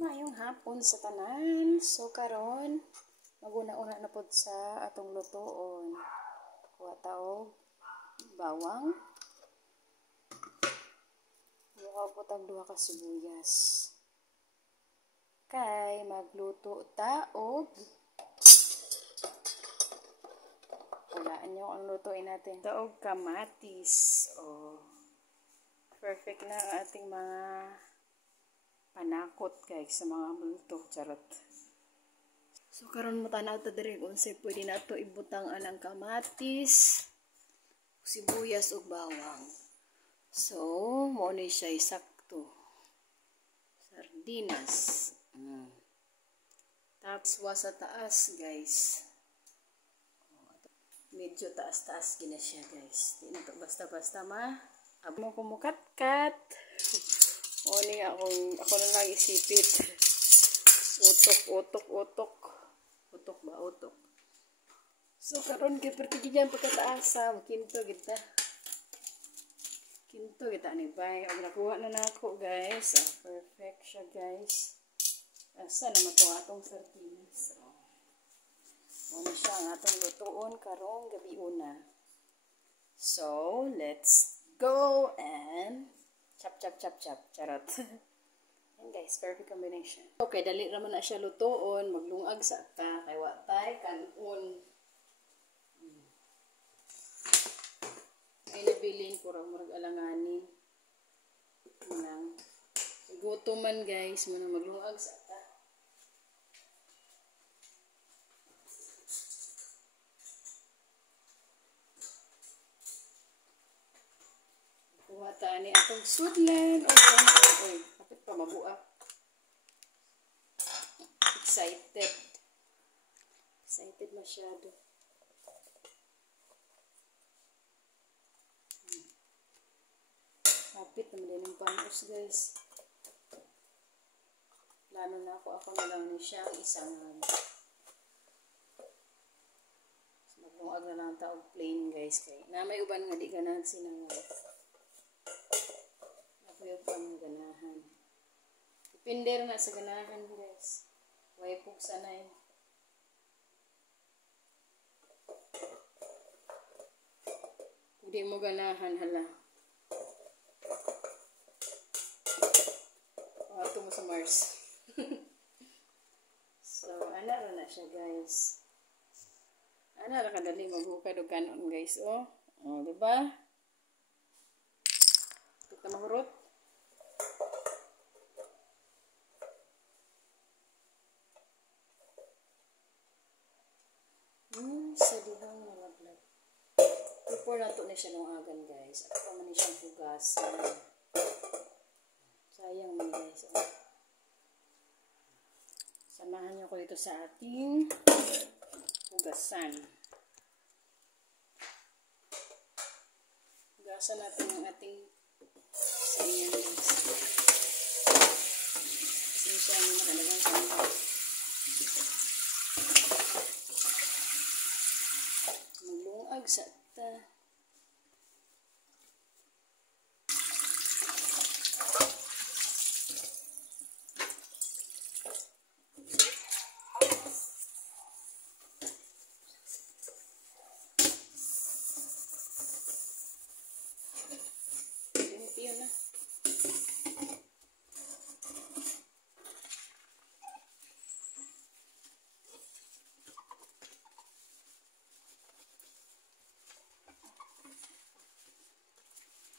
Mayong hapon sa tanan. So karon maguna-una na pod sa atong lutoon. Kuha taog bawang. Kuha po tag duha ka sibuyas. Kay magluto ta og hulaan nyo ang lutuin natin. Taog kamatis. Oh. Perfect na ang ating mga panakot guys sa mga multo. Charot. So karon mo tanaw ta diri kung say pwede nato ibutang anang kamatis, sibuyas ug bawang. So mo ni siya sakto. Sardinas. Tapos sa taas guys. Medyo taas-taas gina siya guys. Di na to basta-basta abo mo kumukat-kat. O ni ako na lang isipit. Utok. Utok ba? Utok. So, karon kay pertigi dyan pagkataasa. Kinto kita. Ni bay. O, nakuha na nako guys. Perfect siya guys. Asa naman ito atong sardinas. O na siya ang atong lutoon karong gabi una. So, let's go and chop. Charot. Yan guys, perfect combination. Okay, dali naman na siya lutoon. Maglungag sa ta. Kay watay, kanon. Ay nabilin ko murag alanganin. Manang. Guto man guys, maglungag sa ta. Kuha ta ni atong sudlan. Oy, kapit pa mabuak. Excited masyado. Kapit naman din yung panos guys. Lalo na ako na lang ni siya ang isang maglungag na lang taog plain guys. Kay na may uban nga di ganahan sinangay. Napuyog pa ng ganahan. Depende na sa ganahan guys. Way pug sanay. Hindi mo ganahan hala. Ito mo sa Mars. So, ana na siya guys. Ana ra kadali maghukad og kanon guys, oh. Oh, di ba? Kita mahurot. Sa dihang malaglag. Before nato na siya nung agan guys. At pa man siyang hugasan. Sayang man guys. Oh. Samahan niyo ko ito sa ating hugasan. Hugasan natin ang ating sayan guys. Kasi siya ang nakalagang sayan. Maglungag sa ta. Yun na.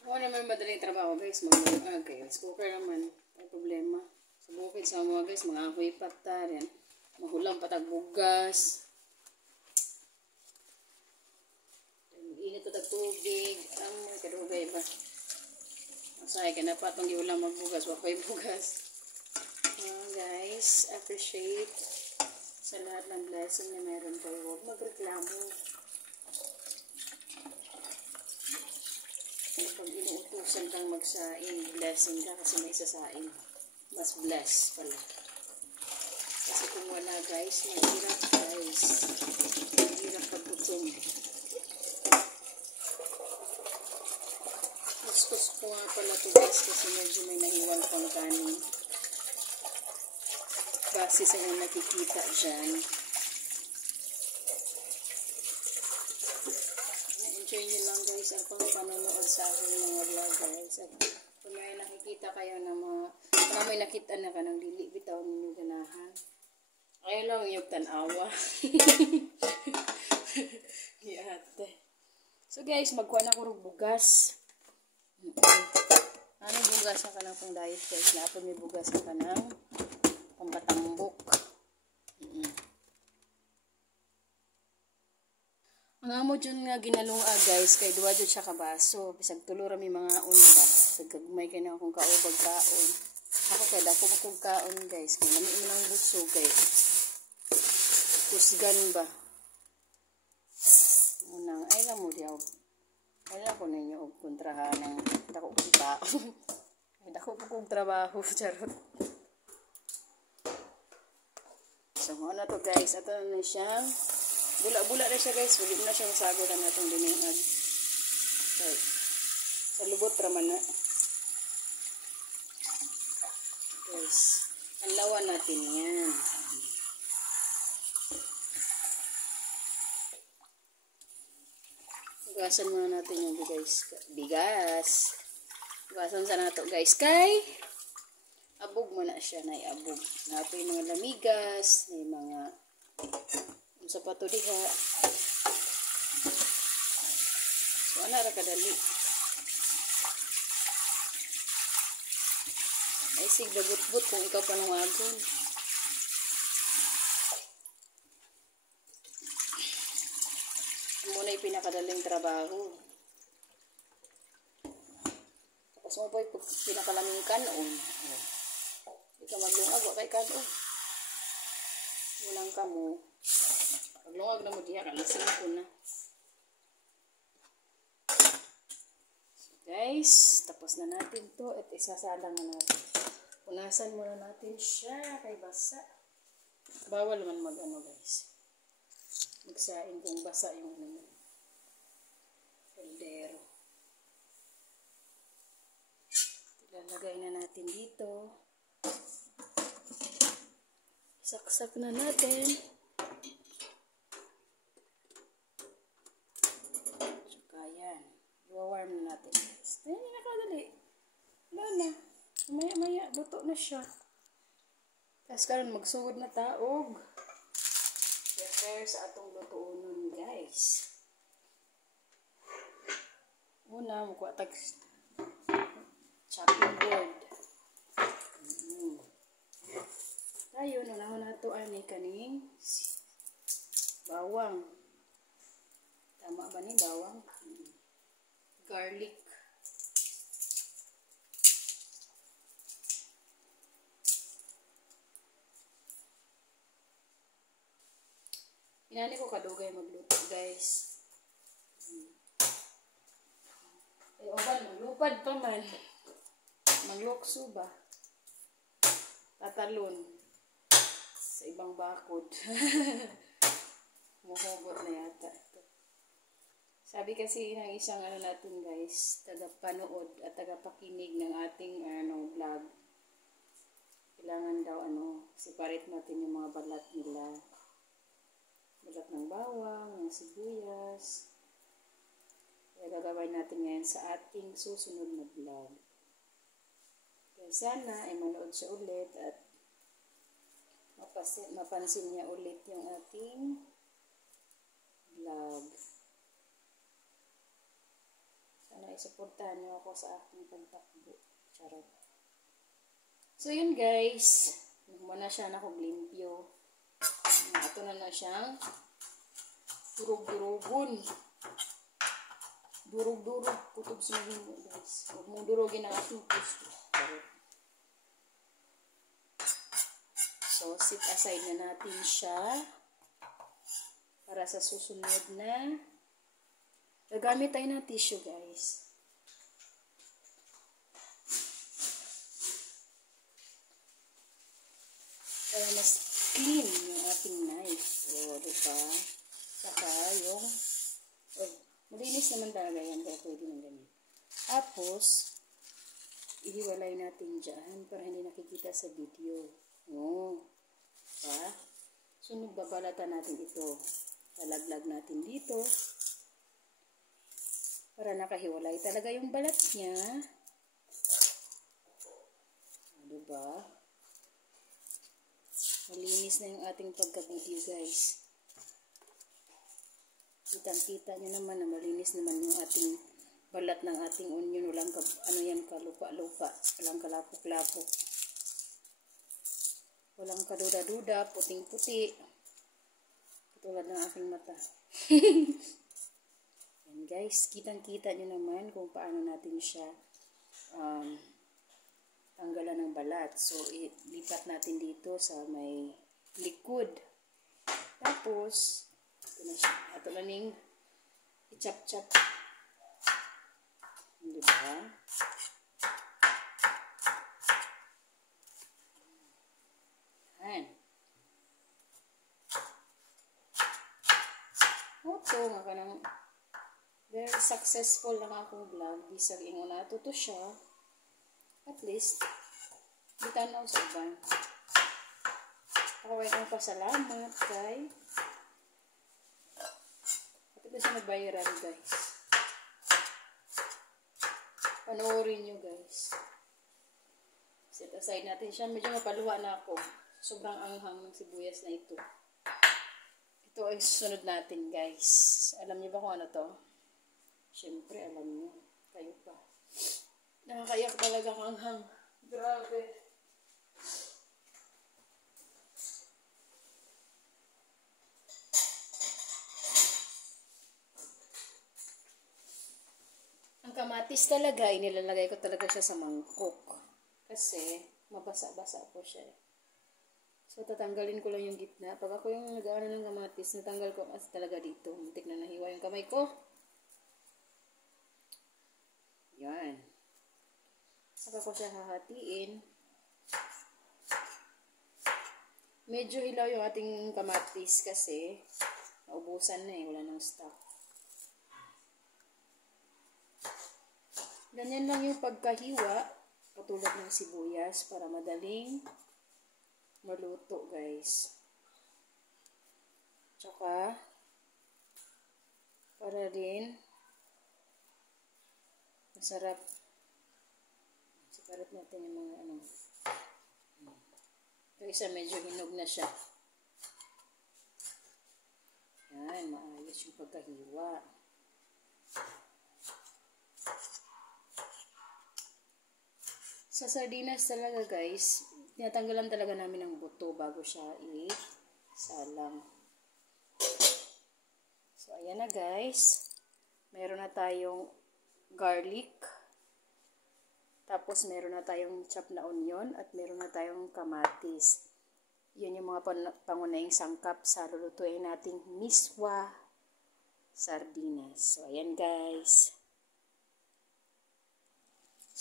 Ako naman madaling trabaho guys, maglungag kay rice cooker naman, may problema. Sa bukid sa mga guys, mga ako'y pata rin. Mahulang patag bugas. Init patag tubig. Amoy kadugay ba? Masaya ka na pa itong iulang magbugas, wakoy bugas. Guys, appreciate sa lahat ng blessing na meron kayo. Huwag magreklamo. Pag inuutusan kang magsaing, blessing ka kasi may sasaing. Mas bless pala. Kasi kung wala guys, mahirap guys. Mahirap pagkutom. Kuskus ko nga pala ito guys kasi medyo may nahiwan pang kanin. base sa inyong nakikita dyan. Enjoy nyo lang guys ang panonood sa aking mga vlog guys. At kung may nakikita kayo na mga may nakita na ka ng dili, bitaw ninyo ganahan. Ayaw lang yung tanawa. Yate. So guys, magkuha na ko rin bugas. Ano bugas ang kanang pang diet guys? Napon may bugas ang kanang pampatambok. Ang amo dyan nga ginalunga guys, kay duwa dyan siya kabaso. Bisag tulo rami mga unba. Sa gagmay ka na akong kaubag kaon. Ako kaya dako makong kaon guys. Kaya namin mo ng buso guys. Kusgan ba? Unang, ay lang mo diyaw. Ay lang ko ninyo og kontrahan ng dako kong kaon. Ay dako kong trabaho. Charot. So, ano to guys? Ito na siyang bula-bula na siya guys. Hulim na siyang sago na natong dinungag. So, sa lubot raman na. Guys, anlawan natin yan. Hugasan muna natin yung bigas. Hugasan sa nato guys. Kay abog mo na siya na iabog. Nato yung mga lamigas, yung mga sapato diha. So, ana ra kadali. Ay, sig dagot-but kung ikaw pa nung agon. Muna yung pinakadaling trabaho. Tapos mo po yung pinakalaming kanon. Hindi ka maglungag, wakay kanon. Munang kamo. Paglungag na mo diya, kalasing ko na. So guys, tapos na natin to at isasalang na natin. Punasan muna natin siya kay basa. Bawal man mag-ano guys. Magsaing kung basa yung kaldero. Ilalagay na natin dito. Saksak na natin. Tsaka yan. Iwawarm na natin. Ayan, hindi nakadali. Wala na. Maya-maya, luto na siya. Tapos karon magsugod na taog. Prepare sa atong lutuonon guys. Una, magkuha tag chopping board. Tayo, nanahon na ito ani kaning bawang. Tama ba ni bawang? Garlic. Inani ko kadugay magluto guys. Ay, oban, maglupad pa man. Maglukso ba? Tatalon. Sa ibang bakod. Muhugot na yata ito. Sabi kasi ng isang ano natin guys, tagapanood at tagapakinig ng ating vlog. Kailangan daw separate natin yung mga balat nila. Balat ng bawang, ng sibuyas. Kaya gagawin natin ngayon sa ating susunod na vlog. Kaya sana ay manood siya ulit at mapansin niya ulit yung ating vlog. Sana isuportahan niyo ako sa aking pagtakbo. Charot. So yun guys, muna siya nakuglimpyo. Ito na siyang durog-durogon. Durog-durog. Kutob sa mga guys. Huwag mong durogin ang ating puso. So, sit aside na natin siya para sa susunod na gagamit tayo ng tissue guys. Para mas clean yung ating knife. O, diba? Saka yung malinis naman talaga yan kaya pwede nang ganyan. Tapos, ihiwalay natin dyan para hindi nakikita sa video. Diba? So, babalatan natin ito. Lalaglag natin dito. Para nakahiwalay talaga yung balat niya. Diba? Malinis na yung ating pagka-video, guys. Kitang-kita nyo naman na malinis naman yung ating balat ng ating onion. Walang kalupa-lupa. Walang kalapok-lapok. Walang kaduda-duda, puting-puti. Katulad ng aking mata. Yan, guys, kitang-kita nyo naman kung paano natin siya tanggalan ng balat. So, ilipat natin dito sa may likod. Tapos, ito na siya. Ito na ning i-chop-chop. Diba? Yan. Ito nga ka ng very successful lang akong vlog. Bisag ingo na ito siya. At least, bitanaw sa uban. Ako ang pasalamat kay at ito siya nagbayaran, guys. Panoorin nyo, guys. Set aside natin siya. Medyo mapaluwa na ako. Sobrang anghang ng sibuyas na ito. Ito ay susunod natin, guys. Alam niyo ba kung ano to? Siyempre, alam niyo. Kayo pa. Nakakayak talaga ang anghang. Grabe. Ang kamatis talaga, inilalagay ko talaga siya sa mangkok. Kasi, mabasa-basa po siya. So, tatanggalin ko lang yung gitna. Pag ako yung nag-ano ng kamatis, natanggal ko kasi talaga dito. Muntik na nahiwa yung kamay ko. Yan. Saka ko siya hahatiin. Medyo hilaw yung ating kamatis kasi naubusan na wala nang stock. Ganyan lang yung pagkahiwa, katulad ng sibuyas para madaling maluto, guys. Tsaka para din masarap. Separate natin yung mga ano. Ito isa medyo hinog na siya. Yan, maayos yung pagkahiwa. Sa sardinas talaga, guys, tinatanggalan talaga namin ng buto bago siya i-salang. So, ayan na, guys. Meron na tayong garlic. Tapos, meron na tayong chop na onion at meron na tayong kamatis. Yun yung mga pangunahing sangkap sa lulutuin nating miswa sardinas. So, ayan, guys.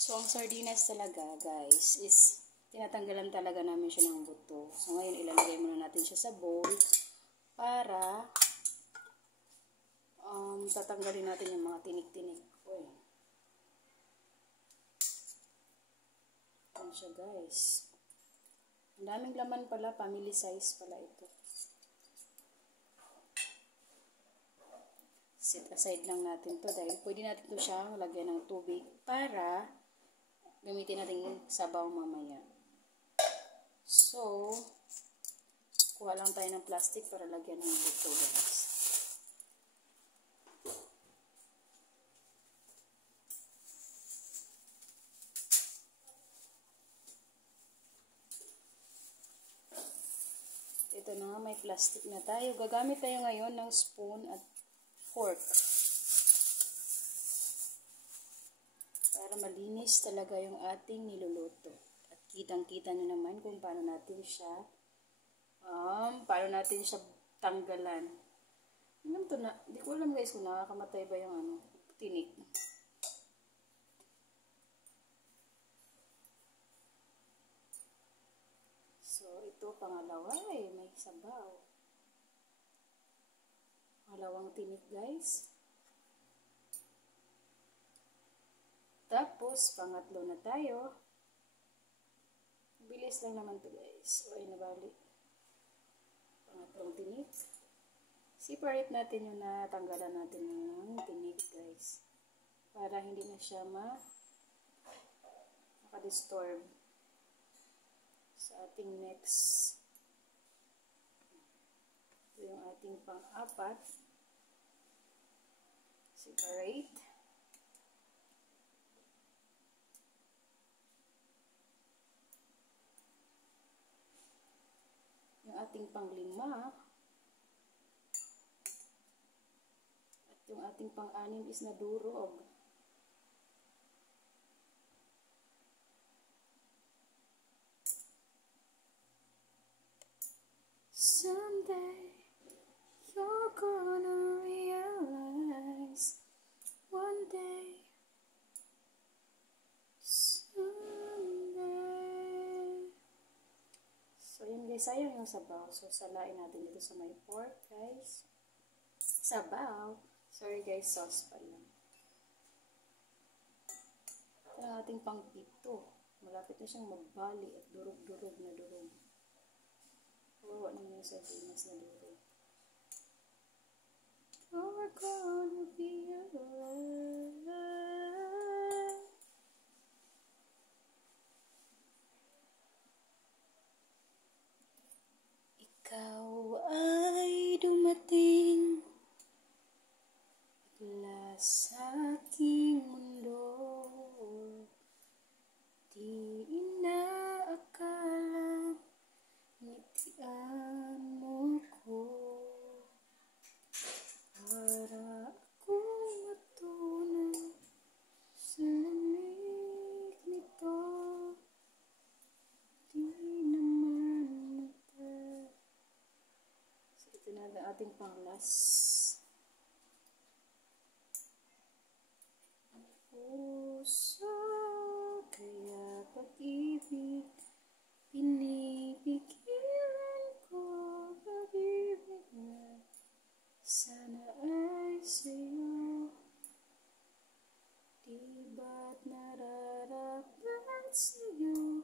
So, ang sardinas talaga, guys, is tinatanggalan talaga namin siya ng buto. So, ngayon, ilalagay muna natin siya sa bowl para tatanggalin natin yung mga tinik-tinik. Uy. Ayan siya, guys. Ang daming laman pala, family size pala ito. Set aside lang natin to dahil pwede natin to siyang lagyan ng tubig para gamitin natin yung sabaw mamaya. So, kuha lang tayo ng plastic para lagyan ng buto, guys. Ito na, may plastic na tayo. Gagamit tayo ngayon ng spoon at fork. Para malinis talaga yung ating niluluto. At kitang-kita nyo naman kung paano natin siya tanggalan. Alam to na, hindi ko alam, guys, kung nakakamatay ba yung tinik. So, ito pangalawa may sabaw. Pangalawang tinik, guys. Tapos, pangatlo na tayo. Bilis lang naman to, guys. O, ay nabali. atong tinik. Separate natin yung natanggalan natin ng tinik, guys. Para hindi na siya makadisturb sa ating next. Ito yung ating pang-apat. Separate. Yung ating pang-lima. At yung ating pang-anim is nadurog. Someday, you're gonna realize. One day, someday. So, yun guys, sayang yung sabaw. So, salain natin dito sa may pork, guys. Sabaw. Sorry guys, sauce pala. Ito ang ating pang-pito. Malapit na siyang magbali at durog-durog na durog. Kawawa naman yung sardinas na durog. You're gonna be alive. Ikaw ay dumating bigla sa aking mundo. Di inaakala ngitian mo ko. Para akong matunaw sa lamig nito. Di naman mata. So, ito na ang ating pang-last. Puso, kaya pag-ibig pinipigilan ko. Pag-ibig na sana ay sa'yo. Di ba't nararapat sa'yo?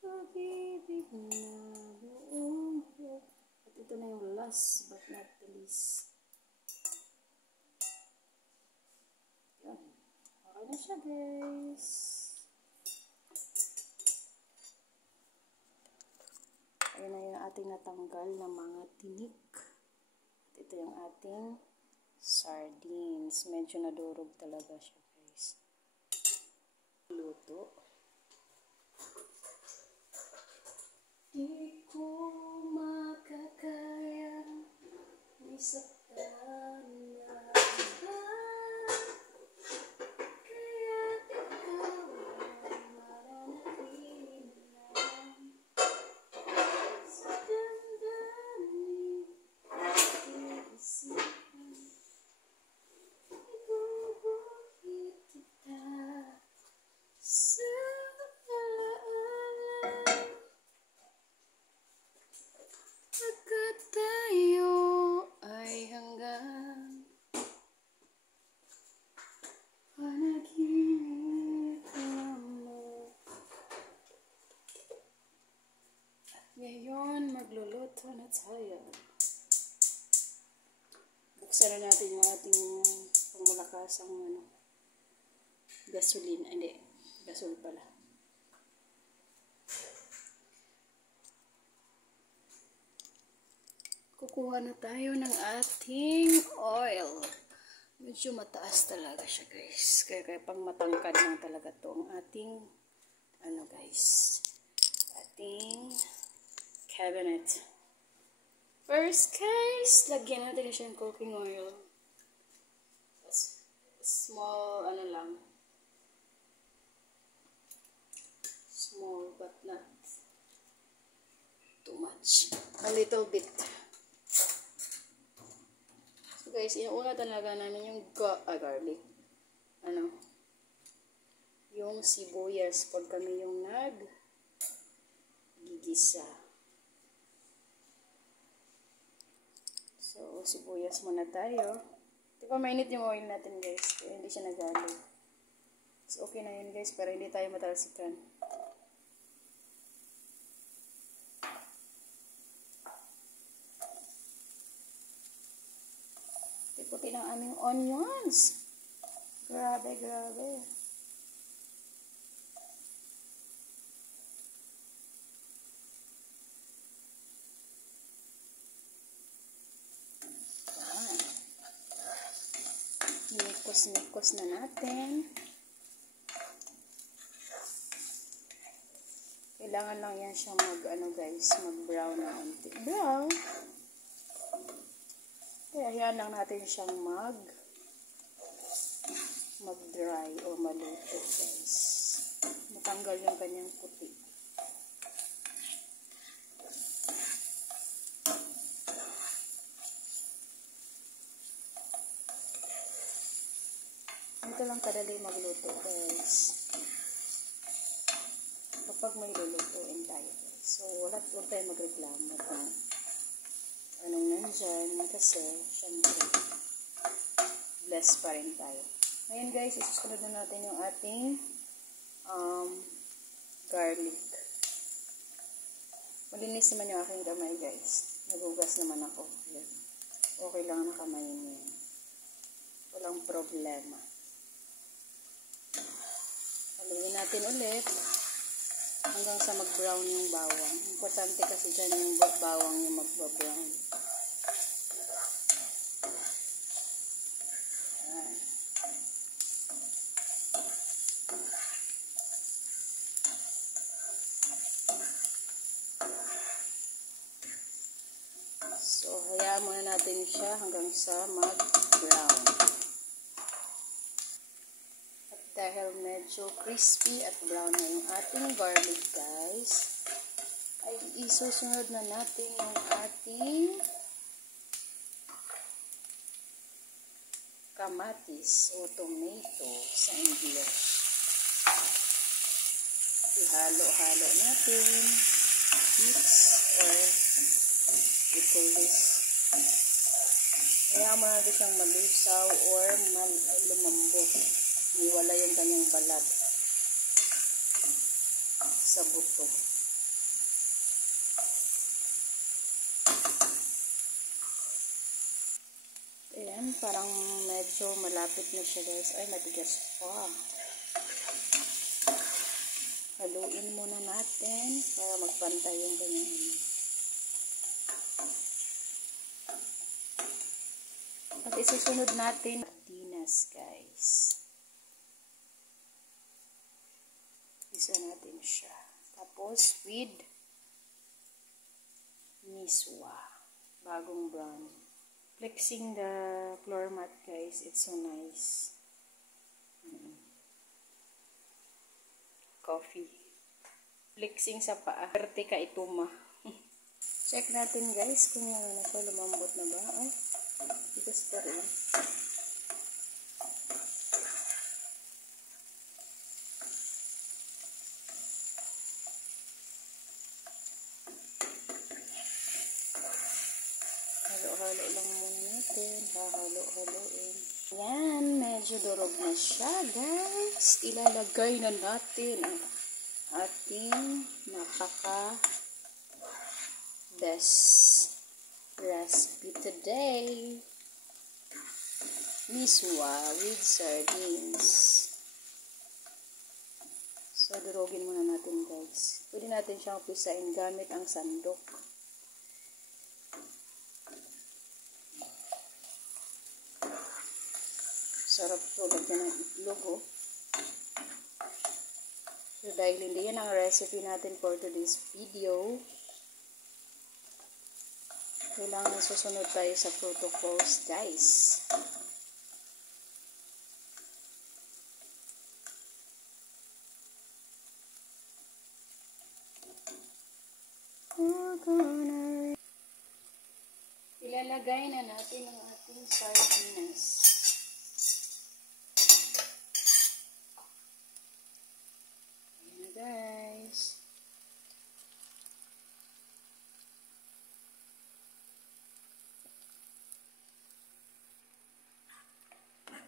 Pag-ibig na buong buo. At ito na yung last but not the least. Yan. Okay na siya, guys. Ayan na yung ating natanggal na mga tinik. At ito yung ating sardines. Medyo nadurog talaga siya, guys. Luto. Di ko makakaya isaktan na iba. Kaya ikaw ang mananatili lang sa damdamin aking isipan. Iguguhit kita sa alaala. Pagkat tayo ay hanggang panaginip lamang. At ngayon, magluluto na tayo. Buksan na natin yung ating pangmalakasang gasolina. Hindi, gasol pala. Kukuha na tayo ng ating oil. Medyo mataas talaga siya, guys. Kaya pang matangkad lang talaga to ang ating, guys, ating cabinet. First, guys, lagyan natin siya ng cooking oil. Small, lang. Small, but not too much. A little bit. So guys, inuuna talaga namin yung garlic. Yung sibuyas pag kami yung gigisa. So, sibuyas muna tayo. Di ba mainit yung oil natin, guys? Kaya hindi siya nagalo. So, okay na yun, guys, para hindi tayo matalsikan. aming onions. Grabe, grabe. Nikos-nikos na natin. Kailangan lang yan siyang mag-brown na unti. Brown. Kaya yan lang natin siyang mag-dry o maluto, guys. Matanggal yung kanyang puti. Ito lang kadali magluto, guys. Kapag may lulutuin tayo, guys. So, huwag tayo magreklamo kung anong nandyan. Kasi, syempre, blessed pa rin tayo. Ngayon, guys, isusunod na natin yung ating garlic. Malinis naman yung aking kamay, guys. Nagugas naman ako. Yan. Okay lang na kamay niya. Walang problema. Haluin natin ulit hanggang sa mag-brown yung bawang. Importante kasi dyan yung bawang yung mag-brown. So, hayaan muna natin siya hanggang sa mag-brown. Dahil medyo crispy at brown na yung ating garlic, guys, ay isusunod na natin yung ating kamatis o tomato sa English. Ihalo-halo natin. Mix or we call this. Hayaan mo natin siyang malusaw or lumambot. Iwala yung kanyang balat sa buto. Ayan, parang medyo malapit na siya, guys. Ay, matigas pa. Haluin muna natin para magpantay yung kanyang at isusunod natin sardinas, guys. Isa natin siya. Tapos with miswa. Bagong brown. Flexing the floor mat, guys. It's so nice. Coffee. Flexing sa paa. Perte ka ituma. Check natin, guys, kung ano na ito. Lumambot na ba? Ay, tigas pa rin. Halo-halo lang muna natin. Hahalo-haloin. Yan, medyo durog na siya, guys. Ilalagay na natin ang ating best recipe today. Miswa with sardines. So, durugin muna natin, guys. Pwede natin siyang pisain gamit ang sandok. Sarap to, lagyan ng itlog, oh. So, dahil hindi yan ang recipe natin for today's video, kailangan susunod tayo sa protocols, guys. Ilalagay na natin ang ating sardinas. Guys,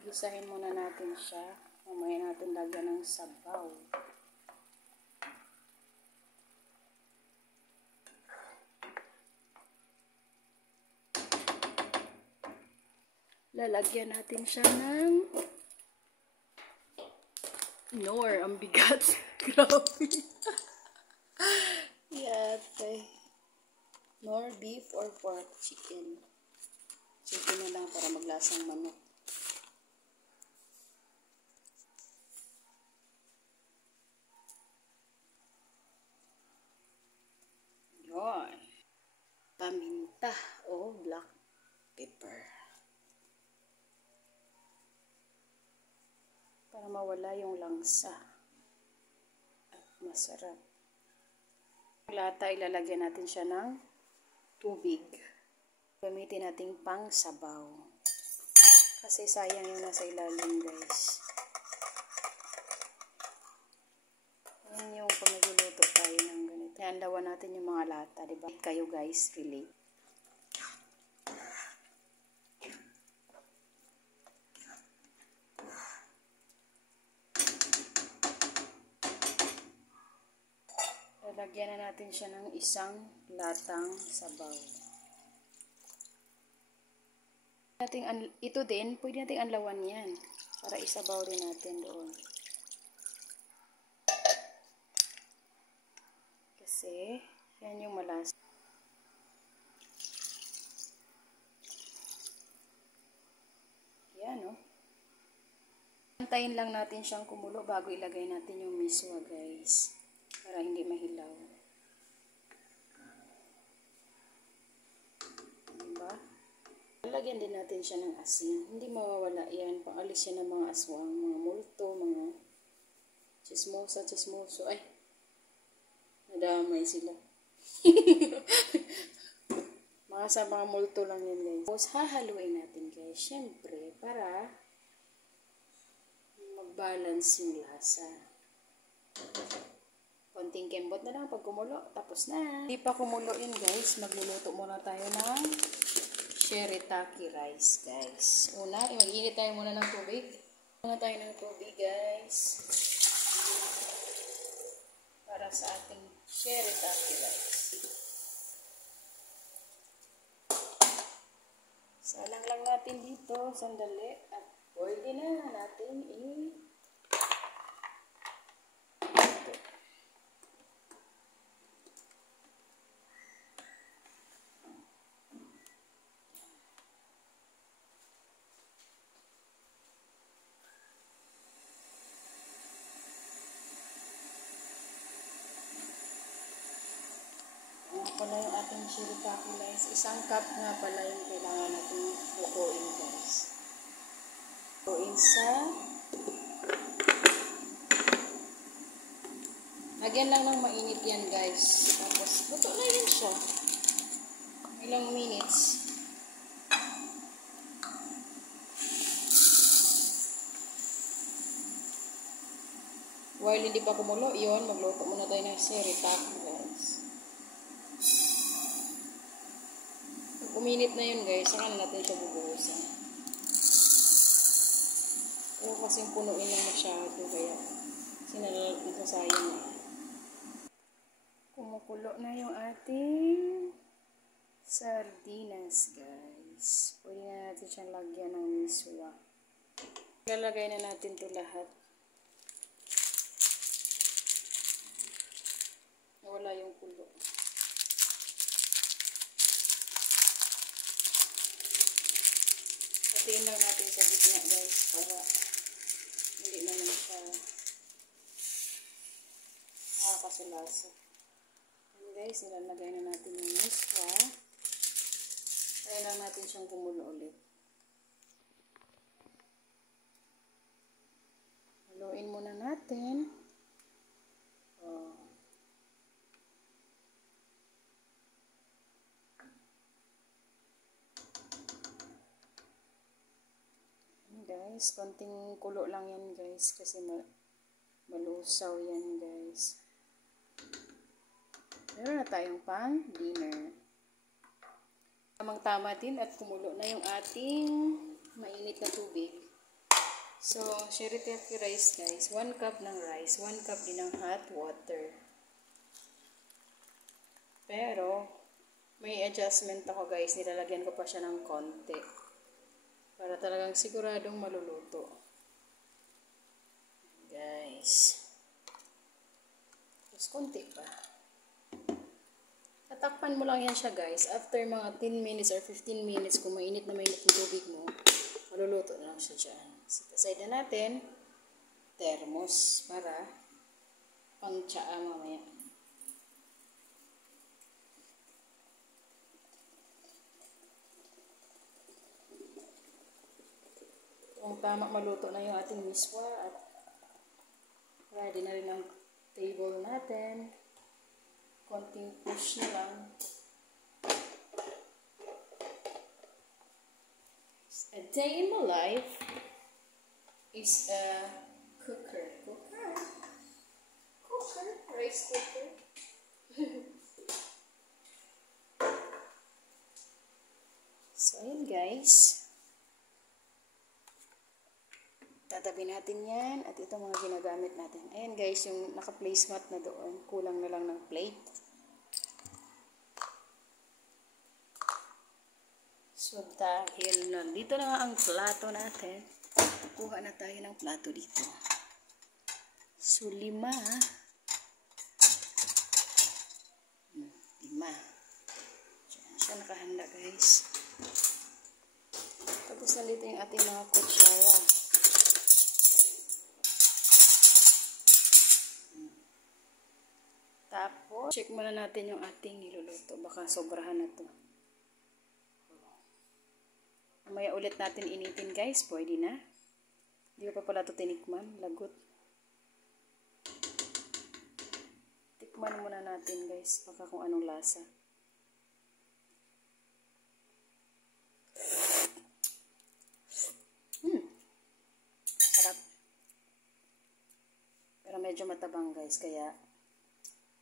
gisahin muna natin siya. Mamaya natin lagyan ng sabaw. lalagyan natin siya ng Nor. Ang bigat. Grabe. Yate. Nor beef or pork chicken. Chicken na lang para maglasang manok. Yun. Paminta o black pepper. Para mawala yung langsa. At masarap. Lata, ilalagyan natin siya ng tubig. Gamitin natin pang sabaw. Kasi sayang yung nasa ilalim, guys. Yan yung pag nagluluto tayo ng ganito. Handawan natin yung mga lata, diba? Kayo guys, relate. Lalagyan na natin siya ng isang latang sabaw. Ito din, pwede nating anlawan yan. Para isabaw din natin doon. Kasi, yan yung malasa. Yan, no? Antayin lang natin siyang kumulo bago ilagay natin yung miswa, guys. Para hindi mahilaw. Diba? Lalagyan din natin siya ng asin. Hindi mawawala yan. Pangalis siya ng mga aswang, mga multo, mga chismoso. Ay, nadamay sila. Sa mga multo lang yan, guys. Tapos, hahaluin natin, guys. Siyempre, para mag-balance yung lasa. Konting kembot na lang pag kumulo. Tapos na. Hindi pa kumulo yun, guys. Magluluto muna tayo ng shirataki rice, guys. Una, mag-init tayo muna ng tubig. Muna tayo ng tubig, guys. Para sa ating shirataki rice. Salang lang natin dito, sandali, at pwede na natin pala yung ating shirataki rice. Isang cup nga pala yung kailangan natin lutuin, guys. Lutuin sa lagyan lang ng mainit yan, guys. Tapos, luto na yun siya. Ilang minutes. While hindi pa kumulo, yun, magluto muna tayo ng shirataki, guys. Uminit na yun, guys. Saka natin siya bubuhusan. Pero kasing punuin lang masyado, kaya nasasayang na. Kumukulo na yung ating sardinas, guys. Pwede na natin siyang lagyan ng miswa. Lalagay na natin ito lahat. Nawala yung kulo. Patiin lang natin sa gitna, guys, para hindi naman siya nakakasulasa. And guys, nilalagay na natin yung miswa. Kaya lang natin siyang kumulo ulit. Haluin muna natin. Guys, konting kulo lang yan, guys, kasi malusaw yan, guys. Meron na tayong pang dinner. Tamang-tama din at kumulo na yung ating mainit na tubig. So, shirataki rice, guys. 1 cup ng rice, 1 cup din ng hot water. Pero, may adjustment ako, guys. Nilalagyan ko pa siya ng konti. Para talagang siguradong maluluto. Guys. Tapos konti pa. Tatakpan mo lang yan siya guys. After mga 10 minutes or 15 minutes, kung mainit na mainit yung tubig mo, maluluto na lang siya dyan. So, aside na natin, thermos para pang tsaa mamaya. Kung tama maluto na yung ating miswa at ready na rin ang table natin. Konting push na lang. A day in my life is a cooker. Rice cooker. So, ayan guys. Tatabi natin yan. At ito mga ginagamit natin. Ayan guys, yung naka-placemat na doon. Kulang na lang ng plate. So, dahil nandito na nga ang plato natin, kuha na tayo ng plato dito. So, 5. 5. Diyan siya nakahanda guys. Tapos nandito yung ating mga kutsara. Tapos, check muna natin yung ating niluluto. Baka sobrahan na to. Mamaya ulit natin initin guys. Pwede na. Hindi ko pa pala ito tinikman. Lagot. Tikman muna natin guys. Baka kung anong lasa. Sarap. Pero medyo matabang guys. Kaya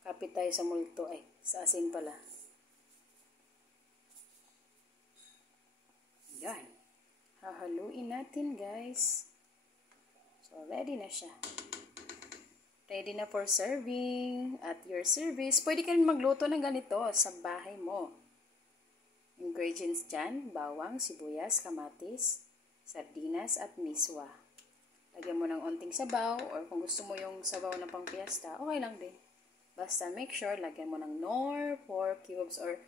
kapit tayo sa multo. Ay, sa asin pala. Yan. Hahaluin natin guys. So, ready na siya. Ready na for serving. At your service, pwede ka rin magluto ng ganito sa bahay mo. Ingredients dyan, bawang, sibuyas, kamatis, sardinas, at miswa. Lagyan mo ng onting sabaw, or kung gusto mo yung sabaw na pang fiesta, okay lang din. Basta make sure, lagyan mo ng Knorr, 4 cubes, or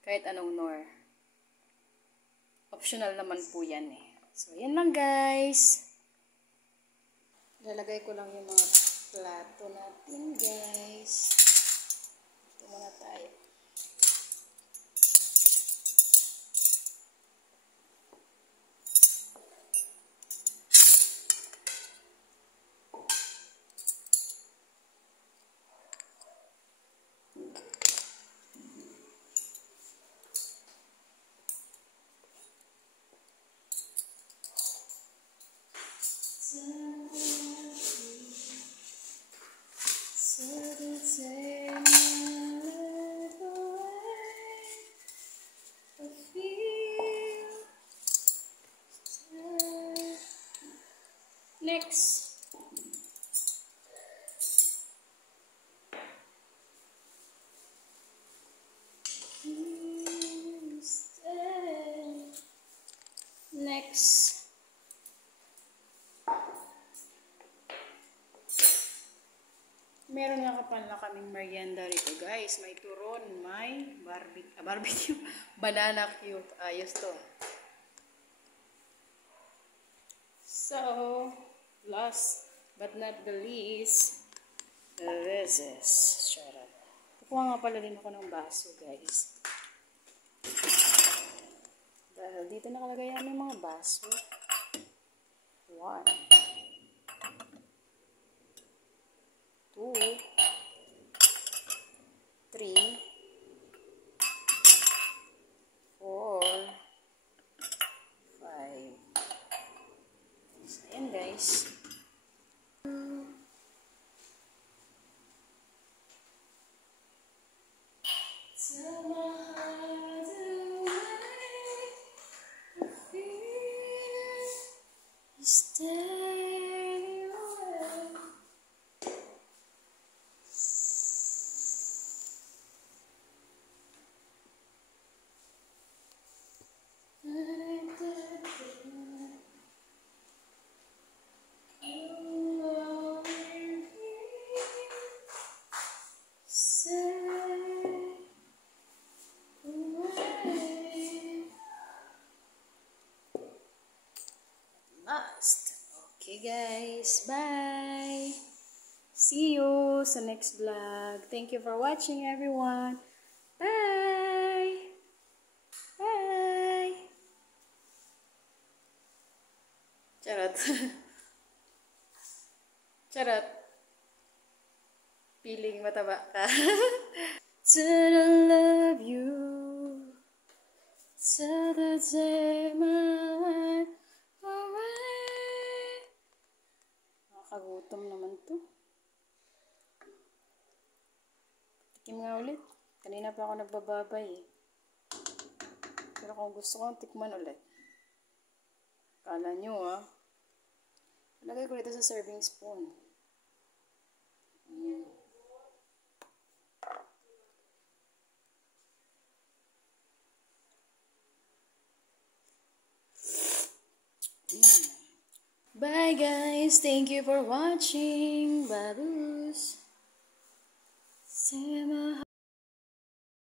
kahit anong Knorr. Optional naman po yan eh. So, yan lang guys. Lalagay ko lang yung mga plato natin guys. Ito muna tayo. Next. Next. Meron nga pala kaming merienda rito guys. May turon, may barbecue, banana cube. Ayos to. So, last but not the least, this is charot. Kukuha nga pala din ako ng baso guys. Dahil dito nakalagay ang mga baso. 1, 2, 3, 4, 5. So, ayan guys. guys. Bye! See you sa next vlog. Thank you for watching, everyone. Bye! Bye! Charot. Charot. Feeling mataba ka. Till I love you. Till the day my life away. Nakakagutom naman to. Tikim nga ulit. Kanina pa ako nagbababay eh. Pero kung gusto kong tikman ulit. Kala nyo ah. Lagay ko dito sa serving spoon. Bye guys. Thank you for watching. Baboos.